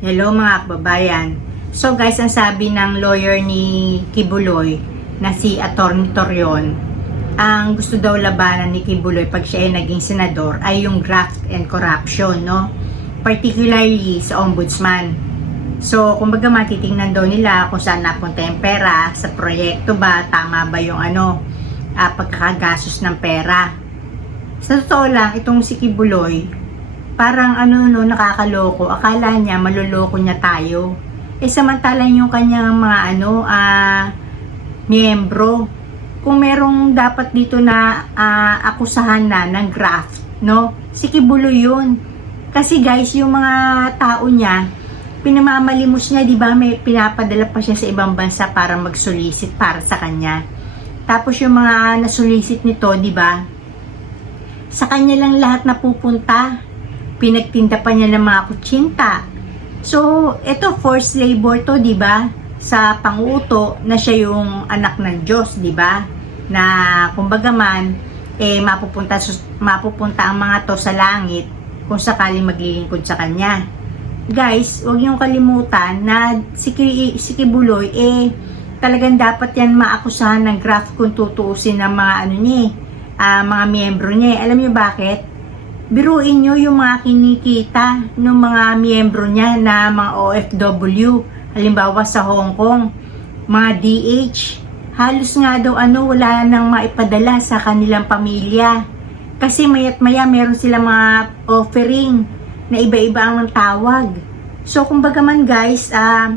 Hello mga kababayan. So guys, ang sabi ng lawyer ni Kibuloy na si Atty. Torion, ang gusto daw labanan ni Kibuloy pag siya ay naging senador ay yung graft and corruption, no? Particularly sa ombudsman. So, kumbaga matitingnan daw nila kung saan napunta yung pera, sa proyekto ba, tama ba yung ano, ah, pagkakagastos ng pera. Sa totoo lang, itong si Kibuloy, parang ano no, nakakaloko. Akala niya maluloko niya tayo. Eh samantalang yung kanyang mga ano, ah, miyembro, kung merong dapat dito na ah, akusahan na ng graft, no? Si Kibuloy yun. Kasi guys, yung mga tao niya, pinamamalimos niya, di ba, may pinapadala pa siya sa ibang bansa para mag-solicit para sa kanya. Tapos yung mga nasulisit nito, di ba, sa kanya lang lahat napupunta. Pinagtinda pa niya ng mga kutsinta. So, ito forced labor to, 'di ba? Sa panguto na siya yung anak ng Diyos, 'di ba? Na kumbaga man eh mapupunta mapupunta ang mga to sa langit kung sakaling maglilingkod sa kanya. Guys, huwag niyong kalimutan na si, Ki- si Kibuloy eh talagang dapat yan maakusahan ng graft kung tutuusin ng mga ano niya ah, mga miyembro niya. eh. Alam niyo bakit? Biruin nyo yung mga kinikita ng mga miyembro niya na mga OFW. Halimbawa sa Hong Kong, mga DH. Halos nga daw ano, wala nang maipadala sa kanilang pamilya. Kasi mayat maya meron silang mga offering na iba-iba ang tawag. So kumbaga man guys, ah,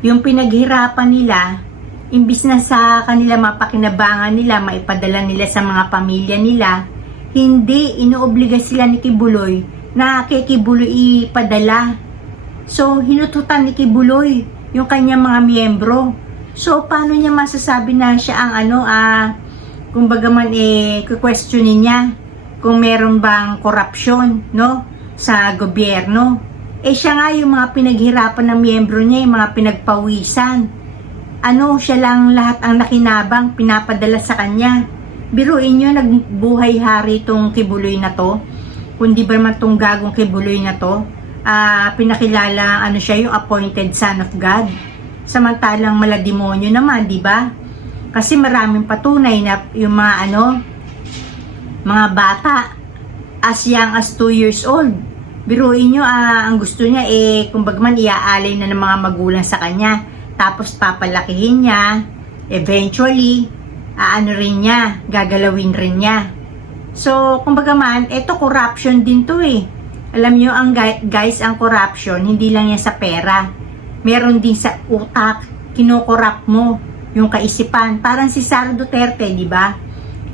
yung pinaghirapan nila, imbis na sa kanila mapakinabangan nila, maipadala nila sa mga pamilya nila, hindi inuobliga sila ni Kibuloy na kay Kibuloy ipadala. So, hinututan ni Kibuloy yung kanyang mga miyembro. So, paano niya masasabi na siya ang ano, ah, kumbaga man eh, questionin niya kung meron bang korupsyon, no, sa gobyerno. Eh, siya nga yung mga pinaghirapan ng miyembro niya, yung mga pinagpawisan. Ano, siya lang lahat ang nakinabang, pinapadala sa kanya. Biruin nyo, nagbuhay hari tong kibuloy na to. Kundi ba naman tong gagong kibuloy na to, ah, pinakilala, ano siya, yung appointed son of God. Samantalang malademonyo naman, di ba? Kasi maraming patunay na yung mga ano, mga bata, as young as 2 years old. Biruin nyo, ah, ang gusto niya eh, kumbaga man iaalay na ng mga magulang sa kanya. Tapos papalakihin niya, eventually, aano rin niya, gagalawin rin niya. So, kumbaga man, eto corruption din to eh. Alam nyo, ang guys, ang corruption, hindi lang yan sa pera. Meron din sa utak, kinokorrupt mo yung kaisipan. Parang si Sara Duterte, di ba?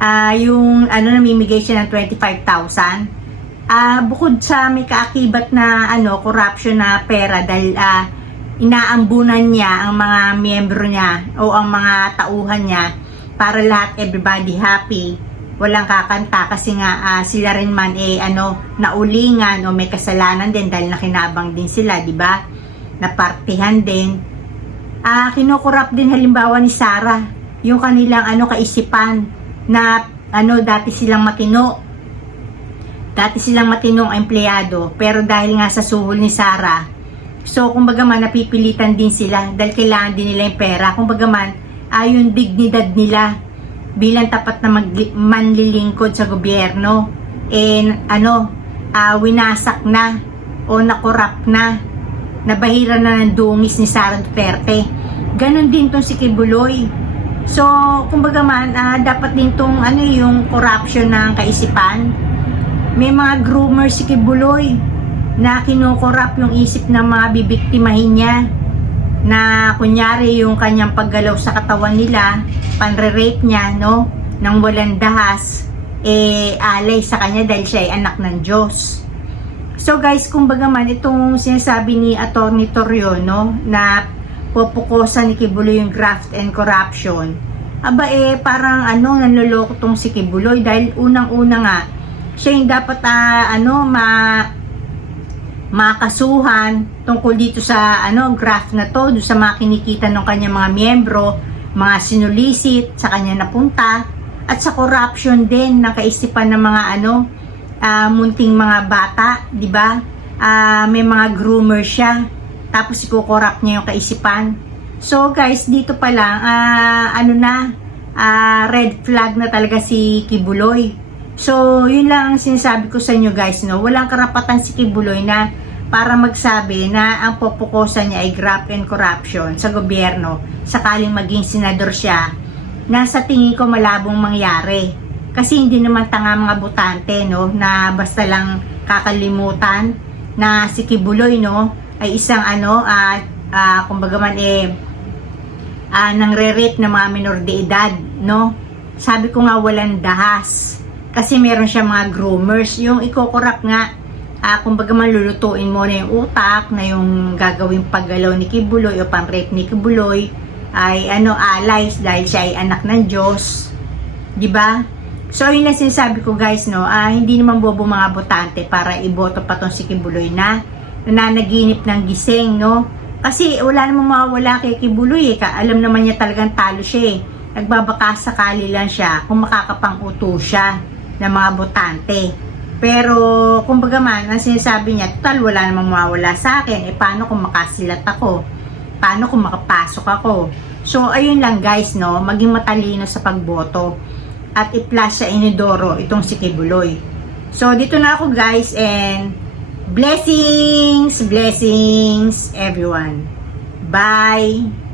Ah, yung ano namimigay siya ng 25,000. Ah, bukod sa may kaakibat na ano, corruption na pera dahil ah, inaambunan niya ang mga miyembro niya o ang mga tauhan niya para lahat everybody happy. Walang kakanta kasi nga ah, sila rin man eh ano naulingan o may kasalanan din dahil nakinabang din sila di ba? Napartihan din. Ah kinokorap din halimbawa ni Sarah yung kanilang ano kaisipan na ano dati silang matino. Dati silang matinong empleyado pero dahil nga sa suhol ni Sarah so kumbaga man napipilitan din sila dahil kailangan din nila yung pera. Kumbaga man ayon dignidad nila bilang tapat na magli- manlilingkod sa gobyerno. Eh ano ah, winasak na o nakorap na nabahira na ng dungis ni Sara Duterte. Ganon din tong si Kibuloy so kumbaga man ah, dapat din tong ano yung corruption ng kaisipan. May mga groomer si Kibuloy na kinukorap yung isip ng mga bibiktimahin niya na kunyari yung kanyang paggalaw sa katawan nila, panre-rape niya, no? Nang walang dahas, eh, alay sa kanya dahil siya ay anak ng Diyos. So guys, kumbaga man, itong sinasabi ni Atty. Torion, no? Na pupukosan ni Kibuloy yung graft and corruption. Aba eh, parang ano, nanloloko tong si Kibuloy dahil unang-una nga, siya yung dapat ah, ano, ma makasuhan tungkol dito sa ano graph na to do sa mga kinikita ng kanyang mga miyembro, mga sinulisit sa kanya napunta at sa corruption din ng kaisipan ng mga ano ah, munting mga bata, di ba? ah, may mga groomer siya. Tapos ikukorap niya yung kaisipan. So guys, dito pa lang, ah, ano na, ah, red flag na talaga si Kibuloy. So, yun lang ang sinasabi ko sa inyo guys, no? Walang karapatan si Kibuloy na para magsabi na ang popukosa niya ay graft and corruption sa gobyerno sakaling maging senador siya na sa tingin ko malabong mangyari. Kasi hindi naman tanga mga botante, no? Na basta lang kakalimutan na si Kibuloy, no? Ay isang ano, at ah, kumbaga man eh, ah, nang re-rape ng mga minor de edad, no? Sabi ko nga walang dahas. Kasi meron siya mga groomers. Yung ikokorap nga, ah, kumbaga man lulutuin mo na yung utak, na yung gagawing paggalaw ni Kibuloy o pang-rape ni Kibuloy, ay ano, allies dahil siya ay anak ng Diyos. Di ba? So, yun lang sinasabi ko guys, no, ah, hindi naman bobo mga botante para iboto pa tong si Kibuloy na nananaginip ng gising, no? Kasi wala namang mawawala kay Kibuloy eh. Alam naman niya talagang talo siya eh. Nagbabaka sakali lang siya kung makakapang-uto siya ng mga botante. Pero, kumbaga man, ang sinasabi niya, total wala namang mawawala sa akin. Eh, paano kung makasilat ako? Paano kung makapasok ako? So, ayun lang guys, no? Maging matalino sa pagboto. At i-plus sa inidoro itong si Kibuloy. So, dito na ako guys and blessings, blessings everyone. Bye!